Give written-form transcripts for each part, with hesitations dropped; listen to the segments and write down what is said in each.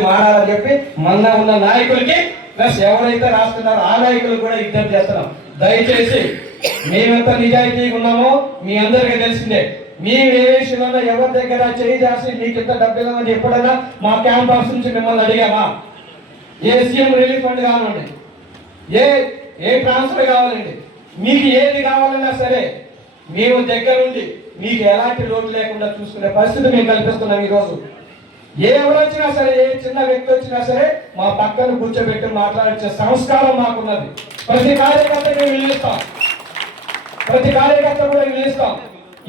మారాలని చెప్పి మన ఉన్న నాయకులకి ప్లస్ ఎవరైతే రాస్తున్నారో ఆ నాయకులు కూడా విజ్ఞప్తి చేస్తున్నాం. దయచేసి మేమెంత నిజాయితీగా ఉన్నామో మీ అందరికీ తెలిసిందే. మేము ఏ విషయంలో ఎవరి దగ్గర చేయి చేసి మీకు ఇంత డబ్బులు ఎప్పుడైనా మా క్యాంప్ ఆఫీస్ నుంచి మిమ్మల్ని అడిగామా? ఏ సీఎం రిలీఫ్ ఫండ్ కావాలండి, ఏ ట్రాన్స్ఫర్ కావాలండి, మీకు ఏది కావాలన్నా సరే మేము దగ్గరుండి మీకు ఎలాంటి లోటు లేకుండా చూసుకునే పరిస్థితి మేము కల్పిస్తున్నాం. ఈరోజు ఎవరు వచ్చినా సరే, ఏ చిన్న వ్యక్తి వచ్చినా సరే మా పక్కన కూర్చోబెట్టి మాట్లాడించే సంస్కారం మాకున్నది. ప్రతి కార్యకర్తకి నిలుస్తాం, ప్రతి కార్యకర్త కూడా నిలుస్తాం.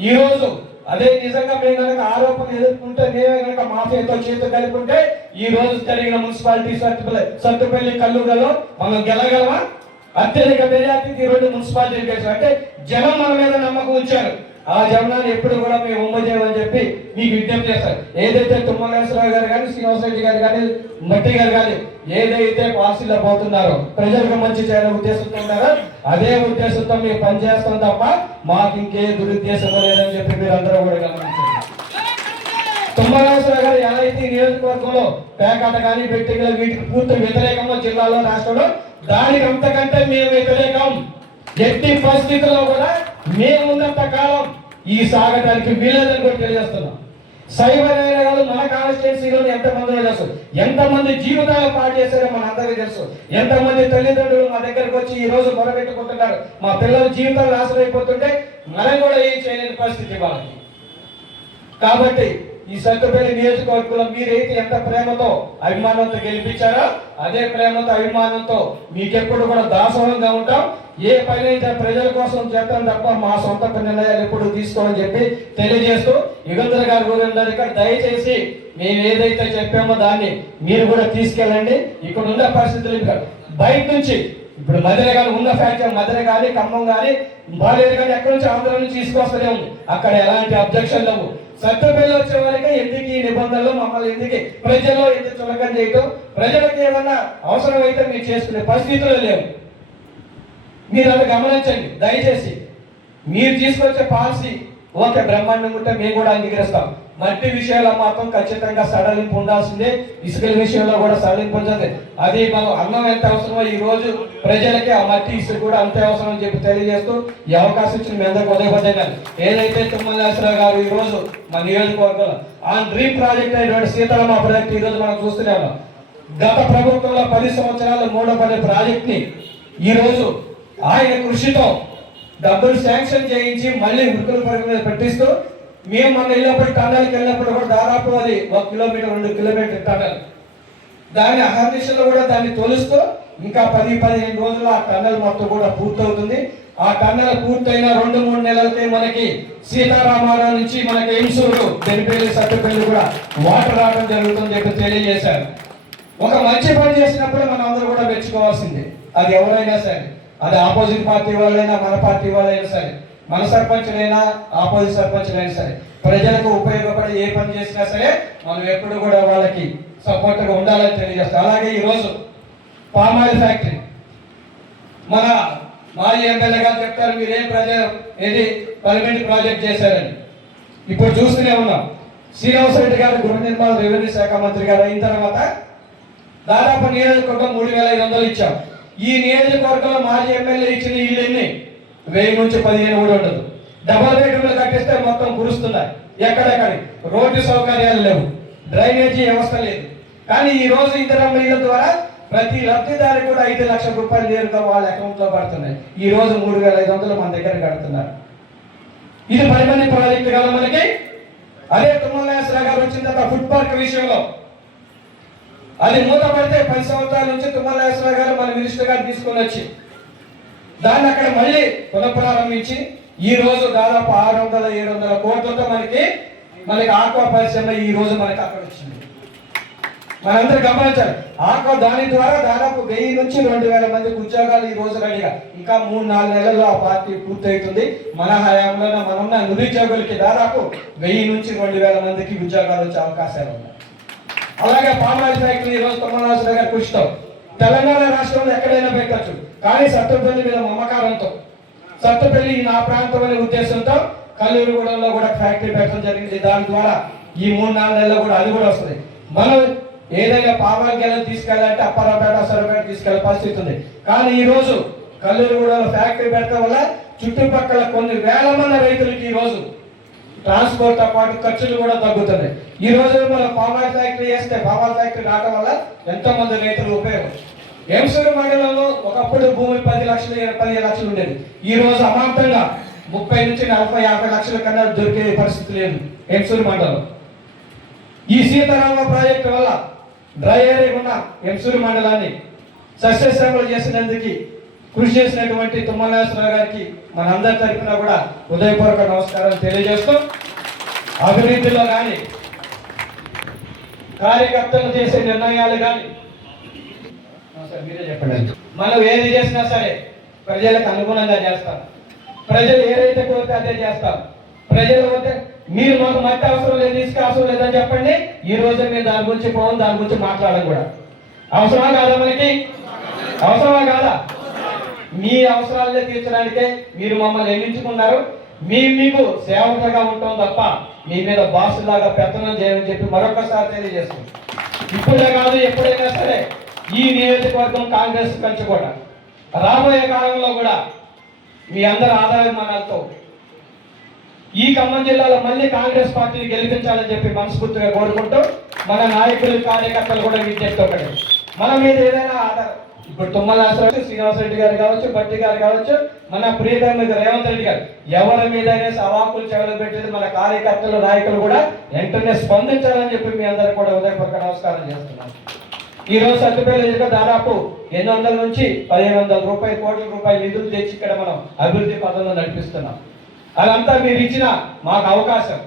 ఈ రోజు అదే నిజంగా మేము కనుక ఆరోపణలు ఎదుర్కొంటే, మేమే కనుక మాఫియాతో చేతులు కలుపుకుంటే ఈ రోజు జరిగిన మున్సిపాలిటీ సత్తుపల్లి కల్లూరులో మనం గెలగలమా? అత్యధిక మెజార్టీకి 2 మున్సిపాలిటీలు గెలిచారు అంటే జనం మన మీద నమ్మకం ఉంచారు. ఆ జనాన్ని ఎప్పుడు కూడా మేము ఉమ్మజేయమని చెప్పి మీకు విజ్ఞప్తి చేస్తారు. ఏదైతే తుమ్మలేశ్వరరావు గారు కానీ, శ్రీనివాసరెడ్డి గారు కానీ, మట్టి గారు కానీ ఏదైతే పాలసీలో పోతున్నారో, ప్రజలకు మంచి చేయాలనే ఉద్దేశంతో ఉన్నారో అదే ఉద్దేశంతో మేము పనిచేస్తాం తప్ప మాకు ఇంకే దురుద్దేశం లేదని చెప్పి మీరు అందరూ కూడా గమనించారు. తుమ్మలేశ్వరరావు గారు ఎలా అయితే నియోజకవర్గంలో పేకాట కానీ, బెట్టింగ్లు వీటికి పూర్తి వ్యతిరేకంగా జిల్లాలో, రాష్ట్రంలో దానికి అంతకంటే మేము వ్యతిరేకం. ఎట్టి పరిస్థితుల్లో కూడా మేము ఉన్నంత కాలం ఈ సాగటానికి వీలేదని కూడా తెలియజేస్తున్నాం. సైబర్ నేరగాళ్ళు మన కాన్స్టిట్యున్సీలో ఎంతమంది తెలుసు, ఎంతమంది జీవితాలు పాటు చేశారో మన అందరికీ తెలుసు. ఎంతమంది తల్లిదండ్రులు మా దగ్గరకు వచ్చి ఈ రోజు మొరబెట్టుకుంటున్నారు, మా పిల్లల జీవితాలు నాశనం అయిపోతుంటే మనం కూడా ఏం చేయలేని పరిస్థితి వాళ్ళకి. కాబట్టి ఈ సత్తుపల్లి నియోజకవర్గంలో మీరైతే ఎంత ప్రేమతో అభిమానంతో గెలిపించారో అదే ప్రేమతో అభిమానంతో మీకెప్పుడు కూడా దాసోహంగా ఉంటాం. ఏ పని అయితే ప్రజల కోసం చేస్తాం తప్ప మా సొంత నిర్ణయాలు ఎప్పుడు తీసుకోమని చెప్పి తెలియజేస్తూ, యుగంధర గారు కూడా ఇక్కడ దయచేసి మేము ఏదైతే చెప్పామో దాన్ని మీరు కూడా తీసుకెళ్ళండి. ఇక్కడ ఉన్న పరిస్థితులు బయట నుంచి ఇప్పుడు మధుర కానీ ఉన్న ఫ్యాక్టరీ మధుర కానీ, ఖమ్మం కానీ, బాలేరు కానీ ఎక్కడి నుంచి ఆంధ్ర నుంచి తీసుకొస్తూనే ఉంది. అక్కడ ఎలాంటి అబ్జెక్షన్ లేవు. సత్తుపల్లి వచ్చే వారికి ఎందుకు ఈ నిబంధనలు, మమ్మల్ని ఎందుకు ప్రజల్లో ఎందుకు చులకన చేయటం, ప్రజలకు ఏమన్నా అవసరం అయితే మీరు చేసుకునే పరిస్థితుల్లో లేవు. మీరు అది గమనించండి దయచేసి. మీరు తీసుకొచ్చే పాలసీ ఓకే బ్రహ్మాండం ఉంటే మేము కూడా అంగీకరిస్తాం. మట్టి విషయాల్లో మాత్రం ఖచ్చితంగా సడలింపు ఉండాల్సిందే. ఇసుకల విషయంలో కూడా సడలింపు ఉండాలి. అది మనం అన్నం ఎంత అవసరమో ఈ రోజు ప్రజలకి ఆ మట్టి ఇసుక కూడా అంతే అవసరం అని చెప్పి తెలియజేస్తూ ఈ అవకాశం ఇచ్చిన మీ అందరికి ఉదయపడ్డాను. ఏదైతే తుమ్మలేశ్వరరావు గారు ఈ రోజు మన నియోజకవర్గంలో ఆ డ్రీమ్ ప్రాజెక్ట్ అయినటువంటి సీతారామ ప్రాజెక్ట్ ఈ రోజు మనం చూస్తూనే ఉన్నాం. గత ప్రభుత్వంలో 10 సంవత్సరాలు మూడపడే ప్రాజెక్ట్ ని ఈ రోజు ఆయన కృషితో డబ్బులు శాంక్షన్ చేయించి మళ్ళీ ఉరుకుల పరుగు మీద పెట్టిస్తూ మేము మన వెళ్ళినప్పుడు టన్నల్కి వెళ్ళినప్పుడు కూడా దాదాపు అది 1 కిలోమీటర్ 2 కిలోమీటర్ టన్నల్, దాన్ని అహర్నిశలో కూడా దాన్ని తొలుస్తూ ఇంకా 10-15 రోజుల్లో ఆ టన్నల్ మొత్తం కూడా పూర్తవుతుంది. ఆ టన్నల్ పూర్తయిన 2-3 నెలలకే మనకి సీతారామారావు నుంచి మనకి ఎయిమ్సూరు, పెరిపల్లి, సత్తుపల్లి కూడా వాటర్ రావడం జరుగుతుందని చెప్పి తెలియజేశారు. ఒక మంచి పని చేసినప్పుడు మనం అందరూ కూడా మెచ్చుకోవాల్సిందే. అది ఎవరైనా సరే, అది ఆపోజిట్ పార్టీ వాళ్ళైనా మన పార్టీ వాళ్ళైనా సరే, మన సర్పంచ్లైనా ఆపోజిట్ సర్పంచ్లైనా సరే, ప్రజలకు ఉపయోగపడే ఏ పని చేసినా సరే మనం ఎప్పుడు కూడా వాళ్ళకి సపోర్ట్గా ఉండాలని తెలియజేస్తాం. అలాగే ఈరోజు పామాయిల్ ఫ్యాక్టరీ మన మాజీ ఎమ్మెల్యే గారు చెప్తారు మీరేం ఏది పర్మనెంట్ ప్రాజెక్ట్ చేశారని. ఇప్పుడు చూస్తూనే ఉన్నాం. శ్రీనివాసరెడ్డి గారు గృహ నిర్మాణ రెవెన్యూ శాఖ మంత్రి గారు అయిన తర్వాత దాదాపు నియోజకవర్గం 3,500 ఇచ్చాం. ఈ నియోజకవర్గంలో మాజీ ఎమ్మెల్యే ఇచ్చిన ఇల్లు ఎన్ని 1000 నుంచి 15 కూడా ఉండదు. డబల్ బెడ్రూమ్లు కట్టిస్తే మొత్తం కురుస్తున్నాయి. ఎక్కడెక్కడి రోడ్డు సౌకర్యాలు లేవు, డ్రైనేజీ వ్యవస్థ లేదు. కానీ ఈ రోజు ఇందిరమ్మ ఇళ్ల ద్వారా ప్రతి లబ్ధిదారి కూడా 5 లక్షల రూపాయలు నేరుగా వాళ్ళ అకౌంట్ లో పడుతున్నాయి. ఈ రోజు 3,500 మన దగ్గర కడుతున్నారు. ఇది పర్మనెంట్ ప్రాజెక్ట్ కదా మనకి. అదే తుమ్మలేశ్వరరావు గారు వచ్చిన తర్వాత ఫుడ్ పార్క్ విషయంలో అది మూతపడితే 10 సంవత్సరాల నుంచి తుమ్మలేశ్వరరావు గారు మన మినిస్టర్ గారు తీసుకొని వచ్చి దాన్ని అక్కడ మళ్ళీ పునఃప్రారంభించి ఈ రోజు దాదాపు 600-700 కోట్లతో మనకి ఆక్వా పరిశ్రమ ఈ రోజు మనకి అక్కడ వచ్చింది. మనందరూ గమనించాలి. ఆక్వా దాని ద్వారా దాదాపు 1000 నుంచి 2000 మందికి ఉద్యోగాలు ఈ రోజు రెడీగా, ఇంకా 3-4 నెలల్లో ఆ పార్టీ పూర్తవుతుంది. మన హయాంలో మనన్న నిరుద్యోగులకి దాదాపు 1000 నుంచి 2000 మందికి ఉద్యోగాలు వచ్చే అవకాశాలు ఉన్నాయి. అలాగే పామాయిల్ ఫ్యాక్టరీ ఈ రోజు తుమ్మలేశ్వరరావు గారి కృషితో తెలంగాణ రాష్ట్రంలో ఎక్కడైనా పెట్టచ్చు. కానీ సత్తుపల్లి మీద మమకారంతో, సత్తుపల్లి నా ప్రాంతం అనే ఉద్దేశంతో కల్లూరుగూడెంలో కూడా ఫ్యాక్టరీ పెట్టడం జరిగింది. దాని ద్వారా ఈ 3-4 నెలల్లో కూడా అది కూడా వస్తుంది. మనం ఏదైనా పామాయిల్ గెలను తీసుకెళ్ళాలంటే అప్పారాపేట సొరపేట తీసుకెళ్లే పరిస్థితి ఉంది. కానీ ఈ రోజు కల్లూరుగూడలో ఫ్యాక్టరీ పెట్టడం వల్ల చుట్టుపక్కల కొన్ని వేల మంది రైతులకి ఈ రోజు ట్రాన్స్పోర్ట్ తో పాటు ఖర్చులు కూడా తగ్గుతున్నాయి. ఈ రోజు మనం పామాయిల్ ఫ్యాక్టరీ చేస్తే పామాయిల్ ఫ్యాక్టరీ రావడం వల్ల ఎంతో మంది రైతులు ఉపయోగం. ఎంసూరు మండలంలో ఒకప్పుడు భూమి 10 లక్షలు 15 లక్షలు ఉండేది. ఈ రోజు అమాంతంగా 30 నుంచి 40 50 లక్షల కన్నా దొరికే పరిస్థితి లేదు ఎంసూరు మండలం. ఈ సీతారామ ప్రాజెక్టు వల్ల డ్రై ఏరియా ఉన్న ఎంసూరు మండలాన్ని సస్యశ్యామలు చేసినందుకు కృషి చేసినటువంటి తుమ్మల నాగేశ్వరరావు గారికి మన అందరి తరఫున కూడా హృదయపూర్వక నమస్కారాలు తెలియజేస్తూ, అభివృద్ధిలో కానీ కార్యకర్తలు చేసే నిర్ణయాలు కానీ మీరే చెప్పండి. మనం ఏది చేసినా సరే ప్రజలకు అనుగుణంగా చేస్తాం. ప్రజలు ఏదైతే కోరితే అదే చేస్తాం. ప్రజలు పోతే మీరు మాకు మట్టి అవసరం లేదు, ఇసుక అవసరం లేదని చెప్పండి. ఈ రోజు మీరు దాని గురించి పోవం, దాని గురించి మాట్లాడడం కూడా అవసరమా కాదా? మనకి అవసరమా కాదా? మీ అవసరాలనే తీర్చడానికే మీరు మమ్మల్ని ఎన్నించుకున్నారు. మీకు సేవకులుగా ఉంటాం తప్ప మీ మీద బాసులాగా పెత్తనం చేయమని చెప్పి మరొకసారి తెలియజేస్తుంది. ఇప్పుడే కాదు, ఎప్పుడైనా సరే ఈ నియోజకవర్గం కాంగ్రెస్ కంచుకోట. రాబోయే కాలంలో కూడా మీ అందరి ఆదాయమానాలతో ఈ ఖమ్మం జిల్లాలో మళ్ళీ కాంగ్రెస్ పార్టీని గెలిపించాలని చెప్పి మనస్ఫూర్తిగా కోరుకుంటూ, మన నాయకులు కార్యకర్తలు కూడా విజ్ఞప్తి ఒకటి, మన మీద ఏదైనా ఆధారం ఇప్పుడు తుమ్మల నాగేశ్వరరావు, శ్రీనివాసరెడ్డి గారు కావచ్చు, బట్టి గారు కావచ్చు, మన ప్రియతమ మీద రేవంత్ రెడ్డి గారు, ఎవరి మీదైనా సవాకులు చెవులు పెట్టేది మన కార్యకర్తలు నాయకులు కూడా వెంటనే స్పందించాలని చెప్పి మీ అందరూ కూడా ఉదయపూర్వక నమస్కారం చేస్తున్నాను. ఈ రోజు సత్తుపల్లి దాదాపు 800 నుంచి 1500 కోట్ల రూపాయలు నిధులు తెచ్చి ఇక్కడ మనం అభివృద్ధి పథంలో నడిపిస్తున్నాం. అదంతా మీరు ఇచ్చిన మాకు అవకాశం.